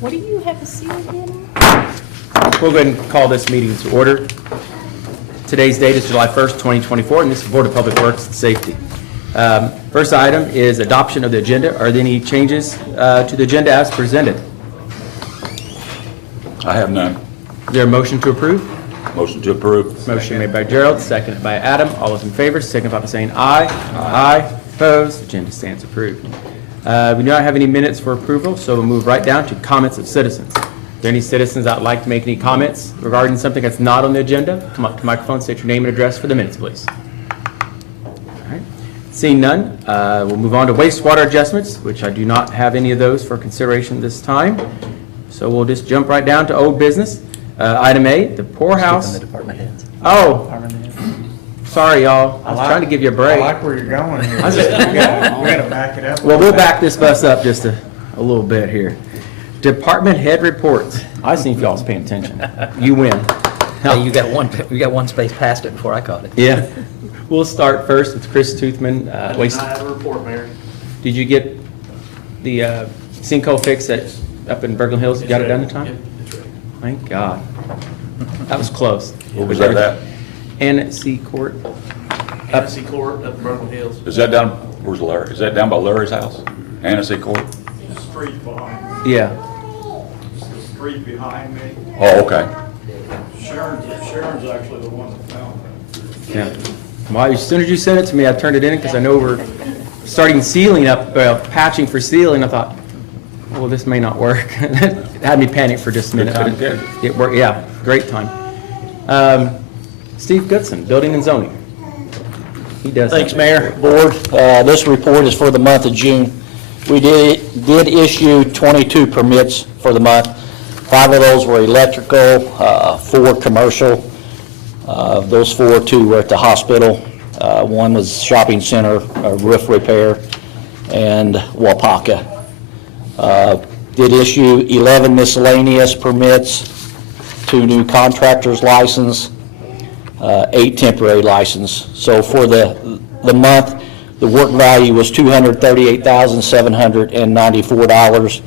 What do you have to see again? We'll go ahead and call this meeting to order. Today's date is July 1st, 2024, and this is Board of Public Works and Safety. First item is adoption of the agenda. Are there any changes to the agenda as presented? I have none. Is there a motion to approve? Motion to approve. Motion made by Gerald, seconded by Adam. All those in favor, signify by saying aye. Aye. Opposed? Agenda stands approved. We do not have any minutes for approval, so we'll move right down to comments of citizens. Are there any citizens that would like to make any comments regarding something that's not on the agenda? Come up to the microphone, state your name and address for the minutes, please. All right. Seeing none, we'll move on to wastewater adjustments, which I do not have any of those for consideration this time. So we'll just jump right down to old business. Item A, the poorhouse. The department heads. Oh, sorry, y'all. I was trying to give you a break. I like where you're going here. We gotta back it up. Well, we'll back this bus up just a little bit here. Department head reports. I seen if y'all's paying attention. You win. Hey, you got one space past it before I caught it. Yeah. We'll start first with Chris Toothman. Waste. I have a report, Mayor. Did you get the sinkhole fix up in Berglund Hills? You got it done in time? It's ready. Thank God. That was close. What was that at? Annecy Court. Hennessy Court up in Berkeley Hills. Is that down, where's Larry? Is that down by Larry's house? Annecy Court? Street behind me. Yeah. The street behind me. Oh, okay. Sharon's actually the one that found it. Yeah. Well, as soon as you sent it to me, I turned it in because I know we're starting sealing up, patching for sealing. I thought, well, this may not work. It had me panic for just a minute. Good time, but it worked. Yeah, great time. Steve Goodson, Building and Zoning. He does. Thanks, have- Mayor, Board. This report is for the month of June. We did issue 22 permits for the month. 5 of those were electrical, 4 commercial. Those 4, 2 were at the hospital. 1 was shopping center, roof repair, and Wapaka. Did issue 11 miscellaneous permits, 2 new contractors license, 8 temporary license. So for the month, the work value was $238,794,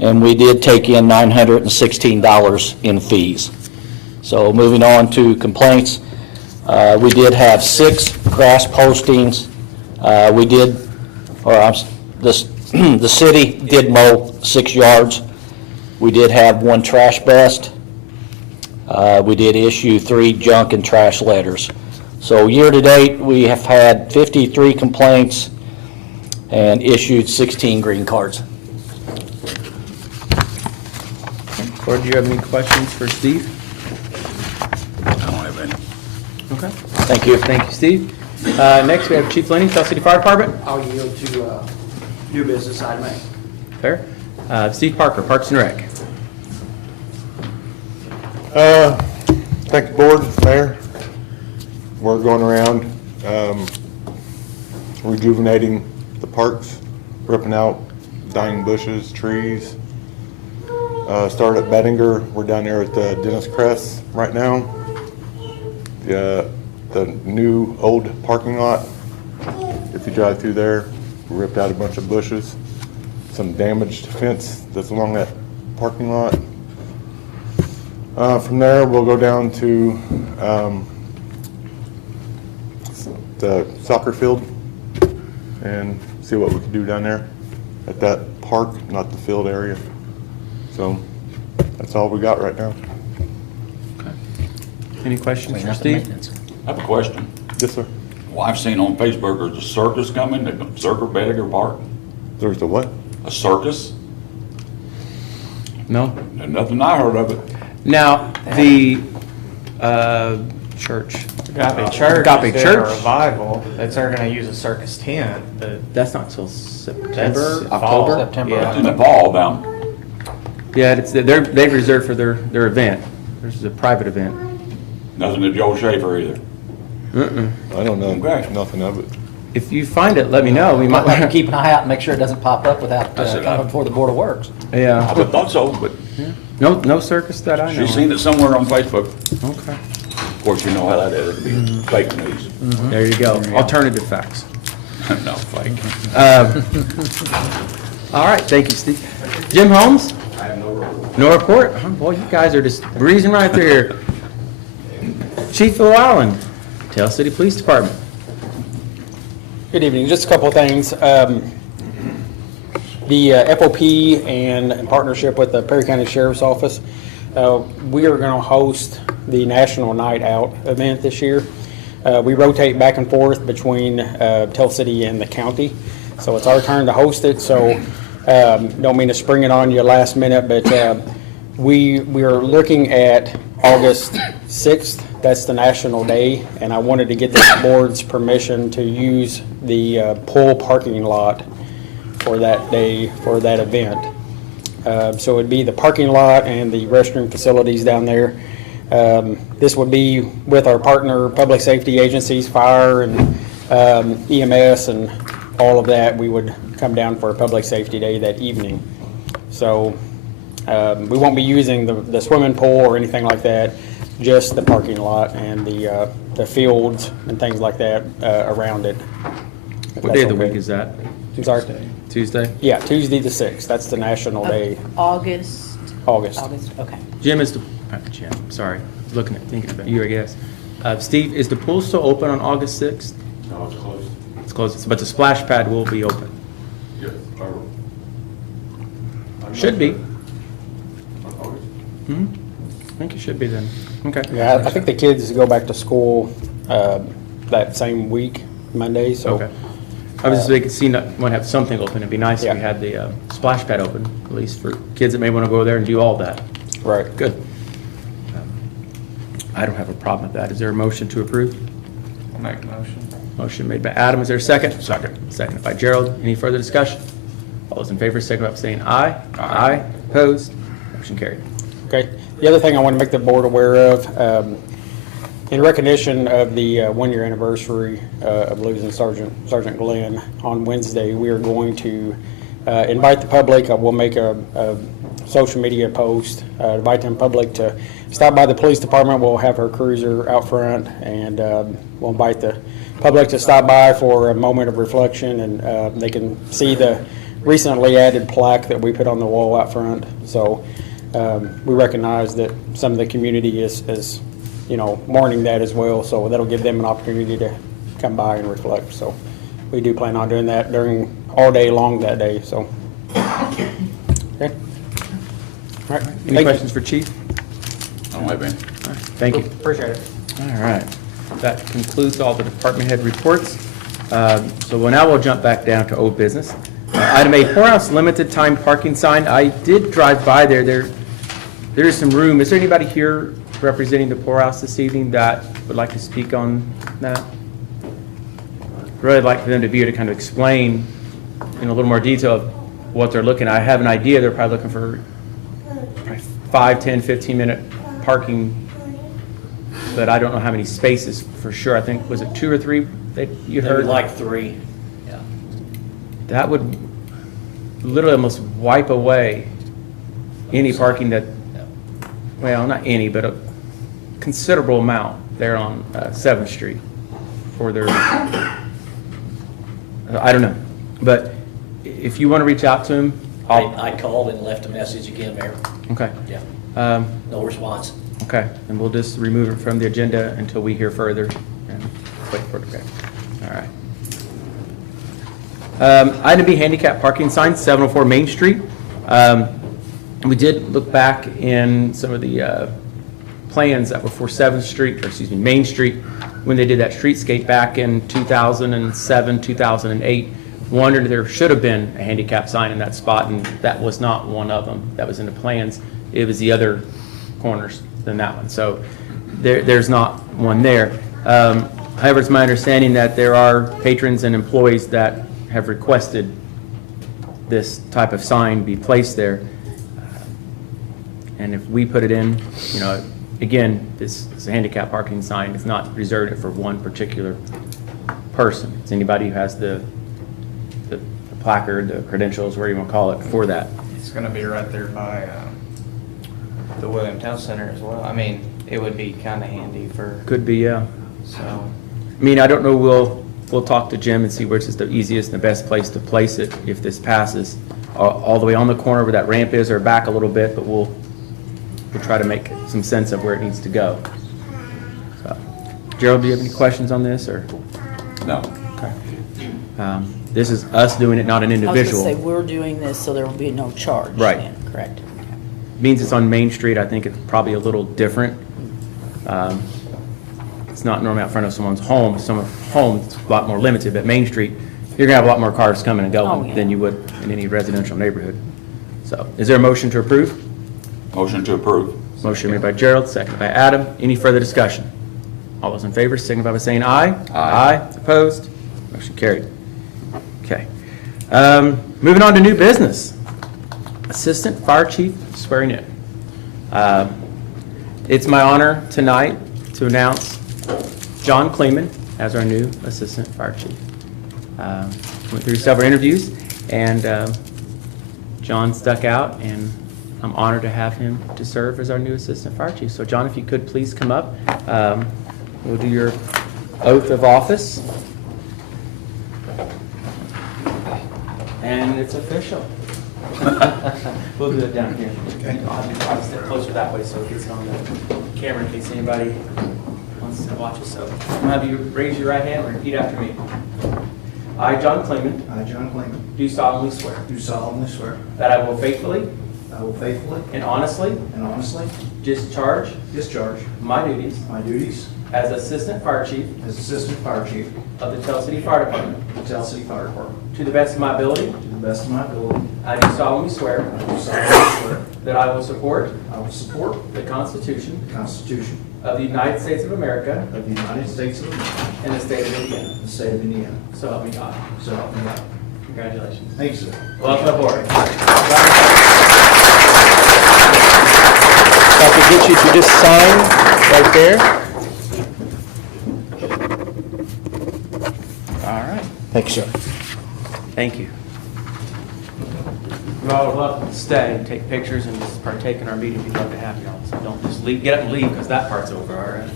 and we did take in $916 in fees. So moving on to complaints, we did have 6 grass postings. The city did mow 6 yards. We did have 1 trash bust. We did issue 3 junk and trash letters. So year-to-date, we have had 53 complaints and issued 16 green cards. Or do you have any questions for Steve? I don't have any. Okay. Thank you. Thank you, Steve. Next, we have Chief Lenny, Tell City Fire Department. I'll yield to new business item A. Fair. Steve Parker, Parks and Rec. Thank you, Board, Mayor. We're going around rejuvenating the parks, ripping out dying bushes, trees. Started at Bettinger. We're down there at the Dennis Crest right now. The new old parking lot, if you drive through there, we ripped out a bunch of bushes. Some damaged fence that's along that parking lot. From there, we'll go down to the soccer field and see what we can do down there at that park, not the field area. So that's all we got right now. Any questions Clean for up the Steve? maintenance. I have a question. Yes, sir. Well, I've seen on Facebook, there's a circus coming, the Circle Bettinger Park. There's the what? A circus? No? And nothing I heard of it. Now, the church. Agape Church. Agape is doing a Church. revival. They're gonna use a circus tent, but That's not till September, That's October? fall. September. Yeah. It's in the fall down. Yeah, they've reserved for their event. This is a private event. Nothing to Joe Schaefer either. I don't know Okay. nothing of it. If you find it, let me know. We Might have to might. keep an eye out and make sure it doesn't pop up without I said, coming before the Board of Works. I Yeah. would have thought so, but No circus that I know. she's seen it somewhere on Facebook. Okay. Of course, you know how that is. It'd be fake news. There you go. Alternative facts. No, fake. All right, thank you, Steve. Jim Holmes? I have no No report? Oh, boy, you guys are just breezing right through here. Chief Phil Allen, Tell City Police Department. Good evening. Just a couple of things. The FOP and in partnership with the Perry County Sheriff's Office, we are going to host the National Night Out event this year. We rotate back and forth between Tell City and the county, so it's our turn to host it. So don't mean to spring it on you last minute, but we are looking at August 6th. That's the National Day, and I wanted to get the board's permission to use the pool parking lot for that day, for that event. So it'd be the parking lot and the restroom facilities down there. This would be with our partner public safety agencies, fire and EMS and all of that. We would come down for a public safety day that evening. So we won't be using the swimming pool or anything like that, just the parking lot and the fields and things like that around it. What day of the week is that? I'm sorry? Tuesday? Yeah, Tuesday the 6th. That's the National Day, August. August. August, okay. Jim, Jim, sorry, looking at, thinking about you, I guess. Steve, is the pool still open on August 6th? No, it's closed. It's closed, but the splash pad will be open. Yes. Should be. Hmm? I think it should be then. Okay. Yeah, I think the kids go back to school that same week, Monday, so. Okay. I was just thinking, see, want to have something open. It'd be nice if we Yeah. had the splash pad open, at least for kids that may want to go there and do all that. Right. Good. I don't have a problem with that. Is there a motion to approve? Make a motion. Motion made by Adam. Is there a second? Second. Seconded by Gerald. Any further discussion? All those in favor, signify by saying aye. Aye. Opposed? Motion carried. Okay. The other thing I want to make the board aware of, in recognition of the one-year anniversary of losing Sergeant Glenn on Wednesday, we are going to invite the public. We'll make a social media post, invite the public to stop by the police department. We'll have our cruiser out front, and we'll invite the public to stop by for a moment of reflection, and they can see the recently added plaque that we put on the wall out front. So we recognize that some of the community is mourning that as well, so that'll give them an opportunity to come by and reflect. So we do plan on doing that during all day long that day, so. Okay. All right. Any questions for Chief? I don't have any. Thank you. Appreciate it. All right. That concludes all the department head reports. So now we'll jump back down to old business. Item A, Poorhouse limited time parking sign. I did drive by there. There is some room. Is there anybody here representing the Poorhouse this evening that would like to speak on that? Really like for them to be here to kind of explain in a little more detail what they're looking at. I have an idea. They're probably looking for 5, 10, 15-minute parking, but I don't know how many spaces for sure. I think, was it 2 or 3 that you They heard? would like 3. Yeah. That would literally almost wipe away any parking that, well, not any, but a considerable amount there on 7th Street for their, I don't know. But if you want to reach out to them, I called and left a message again, Mayor. okay. Yeah, no response. Okay, and we'll just remove it from the agenda until we hear further and wait for it. Okay, all right. Item B, handicap parking signs, 704 Main Street. We did look back in some of the plans that were for 7th Street, or excuse me, Main Street, when they did that streetscape back in 2007, 2008. Wondered if there should have been a handicap sign in that spot, and that was not one of them. That was in the plans. It was the other corners than that one. So there's not one there. However, it's my understanding that there are patrons and employees that have requested this type of sign be placed there. And if we put it in, again, this is a handicap parking sign. It's not reserved for one particular person. It's anybody who has the placard, the credentials, whatever you want to call it, for that. It's gonna be right there by the William Town Center as well. I mean, it would be kinda handy for, Could be, yeah. so. I mean, I don't know, we'll talk to Jim and see which is the easiest and the best place to place it if this passes. all the way on the corner where that ramp is, or back a little bit, but we'll try to make some sense of where it needs to go. So, Gerald, do you have any questions on this, or? No. Okay. This is us doing it, not an I was individual. gonna say, we're doing this, so there will be no charge. Right. then, correct? Means it's on Main Street, I think it's probably a little different. It's not normally out front of someone's home. Someone's home, it's a lot more limited, but Main Street, you're gonna have a lot more cars coming and Oh, going yeah. than you would in any residential neighborhood. So, is there a motion to approve? Motion to approve. Motion made by Gerald, seconded by Adam. Any further discussion? All those in favor signify by saying aye. Aye. Opposed? Motion carried. Okay. Moving on to new business. Assistant Fire Chief swearing in. It's my honor tonight to announce John Kleeman as our new Assistant Fire Chief. Went through several interviews, and John stuck out, and I'm honored to have him to serve as our new Assistant Fire Chief. So John, if you could please come up. We'll do your oath of office. And it's official. We'll do it down here. I'll step closer that way so it gets on the camera in case anybody wants to watch us. So I'm gonna have you raise your right hand and repeat after me. I, John Kleeman, I, John Clayton, do solemnly swear do solemnly swear that I will faithfully I will faithfully and honestly and honestly discharge discharge my duties my duties as Assistant Fire Chief as Assistant Fire Chief of the Tell City Fire Department of Tell City Fire Department to the best of my ability. to the best of my ability. I do solemnly swear I do solemnly swear that I will support I will support the Constitution the Constitution of the United States of America of the United States of America and the state of Indiana. and the state of Indiana. So help me God. So help me God. Congratulations. Thank you, sir. Welcome aboard. If I could get you to just sign right there. All right. Thank you, sir. Thank you. You're all welcome to stay and take pictures and just partake in our meeting. We'd love to have you all. So don't just leave, get up and leave because that part's over, all right?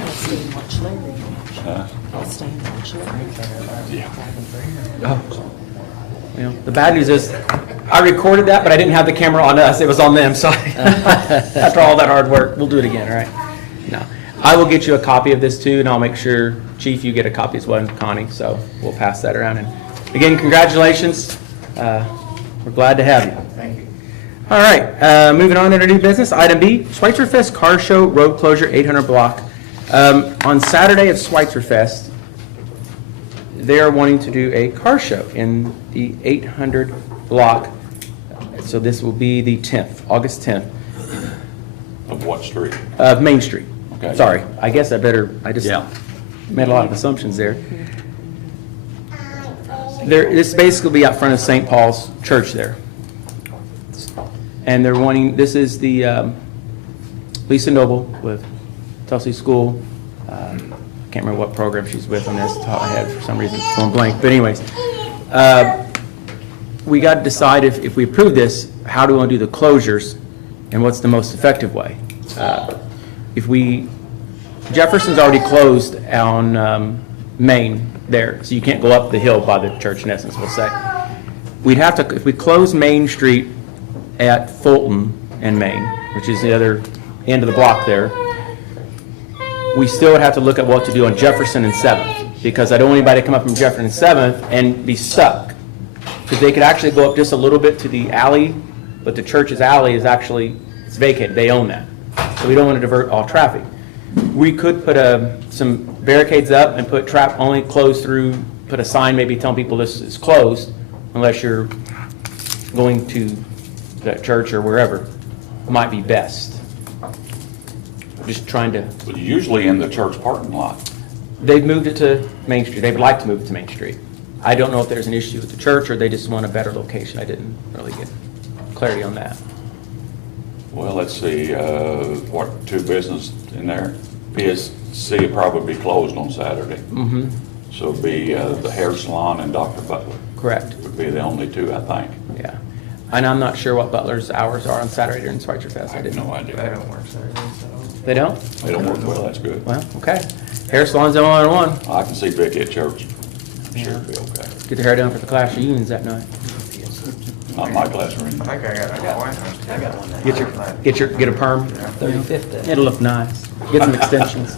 I'll stay and watch Larry. Huh? I'll stay and watch Larry. You know, the bad news is, I recorded that, but I didn't have the camera on us. It was on them, so after all that hard work, we'll do it again, all right? No. I will get you a copy of this too, and I'll make sure, Chief, you get a copy as well, and Connie, so we'll pass that around. And again, congratulations. We're glad to have you. Thank you. All right, moving on to our new business. Item B, Schweitzer Fest Car Show Road Closure 800 block. On Saturday at Schweitzer Fest, they're wanting to do a car show in the 800 block. So this will be the 10th, August 10th, Of what street? of Main Street. Okay. Sorry, I guess I just Yeah. made a lot of assumptions there. This basically will be out front of St. Paul's Church there. And they're wanting, this is the Lisa Noble with Telsey School. Can't remember what program she's with on this, top of my head, for some reason it's going blank. But anyways, we got to decide if we approve this, how do we want to do the closures and what's the most effective way? Jefferson's already closed on Main there, so you can't go up the hill by the church in essence, we'll say. We'd have to, if we close Main Street at Fulton and Main, which is the other end of the block there, we still would have to look at what to do on Jefferson and 7th, because I don't want anybody to come up from Jefferson and 7th and be stuck. Because they could actually go up just a little bit to the alley, but the church's alley is actually, it's vacated, they own that. So we don't want to divert all traffic. We could put some barricades up and put trap only closed through, put a sign maybe telling people this is closed unless you're going to that church or wherever, might be best. Just trying to, But usually in the church parking lot. they've moved it to Main Street. They'd like to move it to Main Street. I don't know if there's an issue with the church or they just want a better location. I didn't really get clarity on that. Well, let's see, what, two business in there? PSC will probably be closed on Saturday. Mm-hmm. So it'd be the hair salon and Dr. Butler Correct. would be the only two, I think. Yeah. And I'm not sure what Butler's hours are on Saturday during Schweitzer Fest. I have no idea. I don't work Saturday, so. They don't? They don't work well, that's good. Well, okay. Hair salon's the only one. I can see Vicky at church. I'm sure it'll be okay. Get their hair done for the Clash of Unions that night. Not my classroom. I think I got an appointment. I got one that. Get a perm. 35th day. It'll look nice. Get some extensions.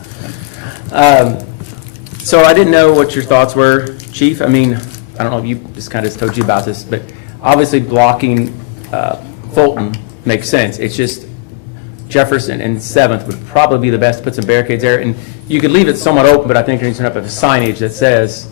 So I didn't know what your thoughts were, Chief. I mean, I don't know if you just kind of told you about this, but obviously blocking Fulton makes sense. It's just Jefferson and 7th would probably be the best to put some barricades there. And you could leave it somewhat open, but I think there needs to be a signage that says,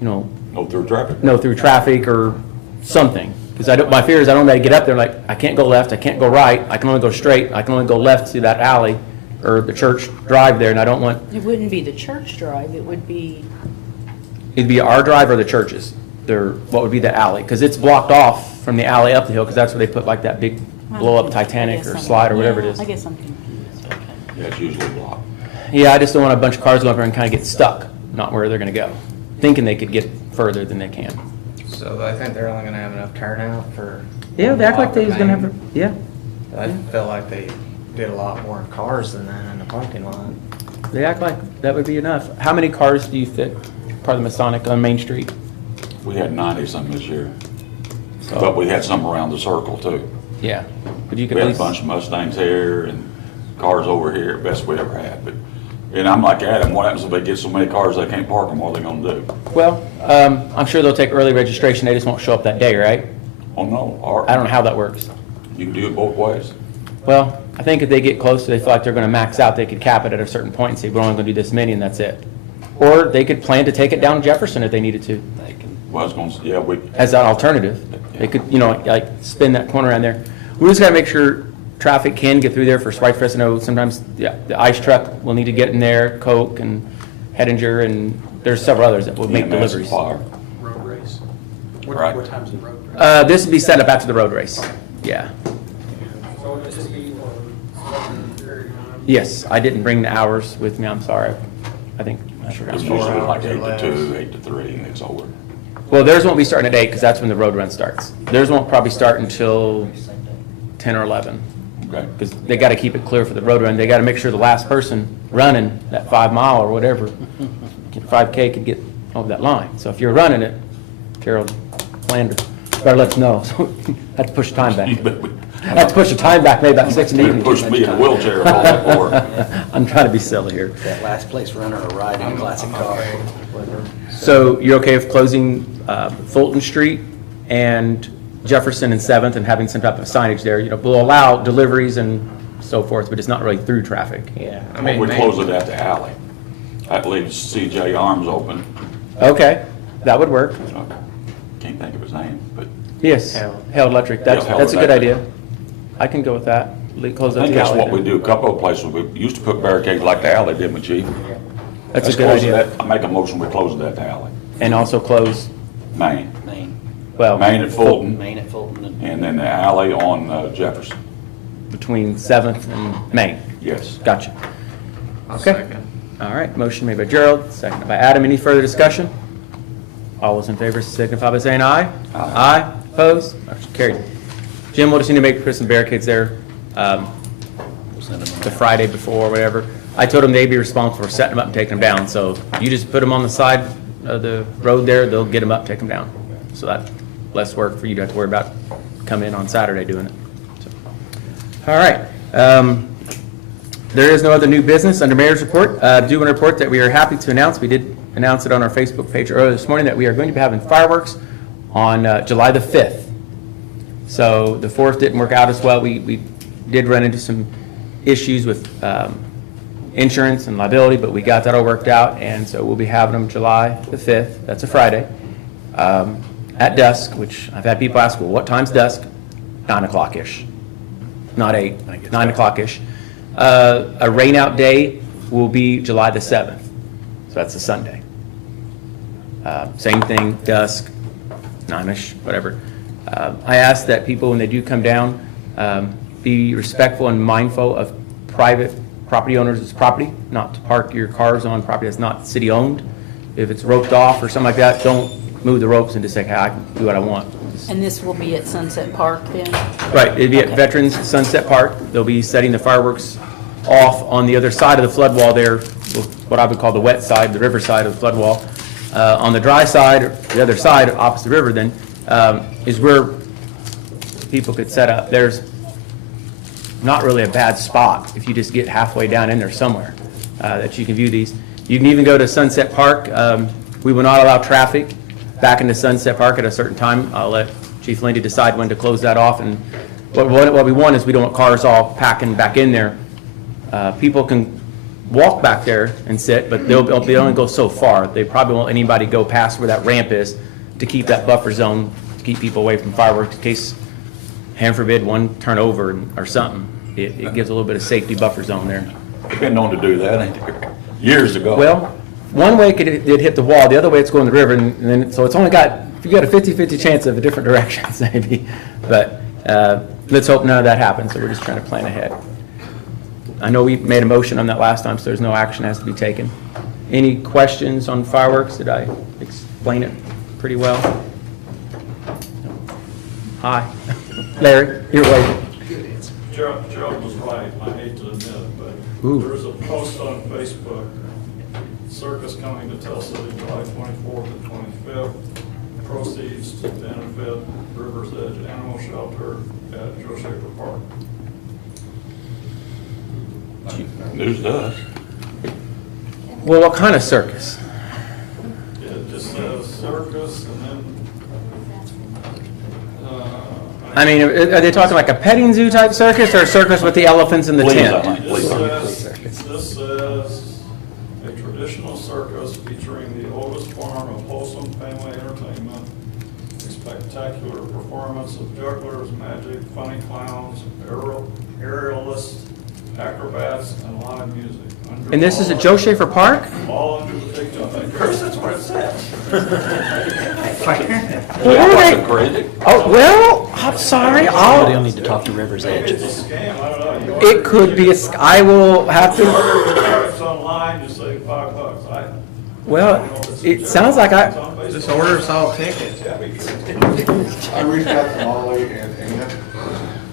you know, No through traffic. no through traffic or something. Because my fear is I don't want to get up there like, I can't go left, I can't go right, I can only go straight, I can only go left to that alley or the church drive there, and I don't want, It wouldn't be the church drive, it would be, it'd be our drive or the church's, what would be the alley? Because it's blocked off from the alley up the hill, because that's where they put like that big blow-up Titanic or slide or whatever it is. I guess I'm confused, okay. Yeah, it's usually blocked. Yeah, I just don't want a bunch of cars going up there and kind of get stuck, not where they're going to go, thinking they could get further than they can. So I think they're only gonna have enough turnout for. Yeah, they act like they was going to have, Main. yeah. I felt like they did a lot more cars than that in the parking lot. They act like that would be enough. How many cars do you fit, part of the Masonic on Main Street? We had 90-some this year. But we had some around the circle too. Yeah. But you could We at had a least, bunch of Mustangs here and cars over here, best we ever had. But, and I'm like Adam, what happens if they get so many cars they can't park them? What are they gonna do? well, I'm sure they'll take early registration, they just won't show up that day, right? Oh, no, I don't know how that works. You can do it both ways. Well, I think if they get close, they feel like they're going to max out, they could cap it at a certain point and say, we're only going to do this many and that's it. Or they could plan to take it down Jefferson if they needed to, Well, I was gonna, yeah, we, as an alternative. They could, you know, like spin that corner around there. We just got to make sure traffic can get through there for Sprite Fest. I know sometimes, yeah, the ice truck will need to get in there, Coke and Hettinger, and there's several others that will make EMS and deliveries. fire. Road race. Right. What time's the road race? This would be set up after the road race. Yeah. So it'll just be for 7:30. Yes, I didn't bring the hours with me, I'm sorry. I think, I forgot. It's usually like 8 to 2, 8 to 3, and it's over. Well, theirs won't be starting at 8 because that's when the road run starts. Theirs won't probably start until 10 or 11 Okay. because they got to keep it clear for the road run. They got to make sure the last person running that 5 mile or whatever, 5K could get over that line. So if you're running it, Gerald Flanders, better let us know. So I have to push the time back. I have to push the time back maybe about 6 in the You evening. pushed me in a wheelchair all that for. I'm trying to be silly here. That last place runner a ride in a classic car. So you're okay with closing Fulton Street and Jefferson and 7th and having some type of signage there? You know, we'll allow deliveries and so forth, but it's not really through traffic. Yeah, I I mean. we Main- close it at the alley. That leaves CJ Arms open. Okay, that would work. Can't think of his name, but Yes, Held. Held Electric, that's Yeah, Held a good Electric. idea. I can go with that. Close I up think the that's alley what we then. do. A couple of places, we used to put barricades like the alley, didn't we, Chief? That's a Let's good close it idea. at- I make a motion, we close it at the alley. And also close, Main. well, Main at Fulton, Main at Fulton and and then the alley on Jefferson. between 7th and Main. Yes. Gotcha. I'll Okay. second. All right, motion made by Gerald, seconded by Adam. Any further discussion? All those in favor signify by saying aye. Aye. Opposed? Motion carried. Jim, we'll just need to put some barricades there the Friday before, or whatever. I told them they'd be responsible for setting them up and taking them down, so you just put them on the side of the road there, they'll get them up, take them down. So that's less work for you to have to worry about coming in on Saturday doing it. So, all right. There is no other new business under Mayor's report. Do want to report that we are happy to announce, we did announce it on our Facebook page earlier this morning, that we are going to be having fireworks on July the 5th. So the 4th didn't work out as well. We did run into some issues with insurance and liability, but we got that all worked out, and so we'll be having them July the 5th, that's a Friday, at dusk, which I've had people ask, well, what time's dusk? 9 o'clock-ish, not 8, 9 o'clock-ish. A rain-out day will be July the 7th, so that's a Sunday. Same thing, dusk, 9-ish, whatever. I ask that people, when they do come down, be respectful and mindful of private property owners' property, not to park your cars on property that's not city-owned. If it's roped off or something like that, don't move the ropes and just say, hey, I can do what I want. And this will be at Sunset Park then? Right, it'd be at Okay. Veterans Sunset Park. They'll be setting the fireworks off on the other side of the flood wall there, what I would call the wet side, the river side of the flood wall. On the dry side, or the other side, opposite the river then, is where people could set up. There's not really a bad spot if you just get halfway down in there somewhere that you can view these. You can even go to Sunset Park. We will not allow traffic back into Sunset Park at a certain time. I'll let Chief Lindy decide when to close that off. And what we want is we don't want cars all packing back in there. People can walk back there and sit, but they only go so far. They probably won't let anybody go past where that ramp is to keep that buffer zone, to keep people away from fireworks in case, heaven forbid, one turn over or something. It gives a little bit of safety buffer zone there. They've been known to do that, ain't they? Years ago. Well, one way it hit the wall, the other way it's going the river, and then, so it's only got, you got a 50-50 chance of a different directions maybe. But let's hope none of that happens, so we're just trying to plan ahead. I know we made a motion on that last time, so there's no action has to be taken. Any questions on fireworks? Did I explain it pretty well? Hi. Larry, you're waving. Gerald was right, I hate to admit it, but Ooh. there's a post on Facebook, circus coming to Tell City July 24th and 25th, proceeds to benefit River's Edge Animal Shelter at Joe Schaefer Park. News does. Well, what kind of circus? It just says circus and then, I mean, are they talking like a petting zoo type circus or a circus with the elephants in the Please, tent? This says a traditional circus featuring the oldest form of wholesome family entertainment, a spectacular performance of jugglers, magic, funny clowns, aerialists, acrobats, and live music. And this is at Joe Schaefer Park? All under the big jumping curse, that's what it says. That wasn't crazy. Oh, well, I'm sorry, Somebody will need to talk to River's Edge. It's a scam, I don't know. it could be, I will have to, It's online, just say $5. well, it sounds like It's on Facebook. Just order us all tickets. I reached out to Molly and Anna,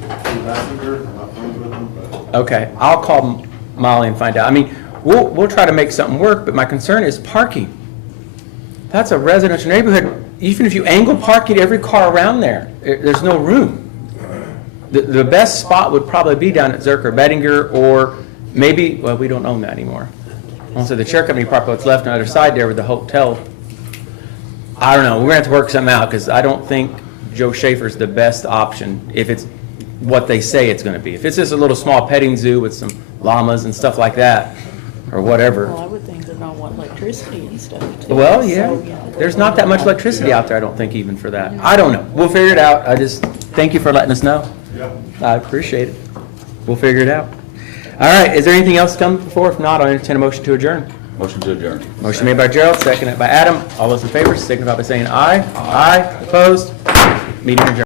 the messenger, I'm not friends with them, but. okay, I'll call Molly and find out. I mean, we'll try to make something work, but my concern is parking. That's a residential neighborhood. Even if you angle parking every car around there, there's no room. The best spot would probably be down at Zerker Bettinger, or maybe, well, we don't own that anymore. Also, the chair company property that's left on the other side there with the hotel. I don't know, we're gonna have to work something out, because I don't think Joe Schaefer's the best option if it's what they say it's gonna be. If it's just a little small petting zoo with some llamas and stuff like that, or whatever. Well, I would think they'd not want electricity and stuff too. Well, yeah, So, there's not that much electricity out there, I don't think, even for that. I don't know, we'll figure it out. I just, thank you for letting us know. Yeah. I appreciate it. We'll figure it out. All right, is there anything else to come before? If not, I'll entertain a motion to adjourn. Motion to adjourn. Motion made by Gerald, seconded by Adam. All those in favor, signify by saying aye. Aye. Opposed? Meeting adjourned.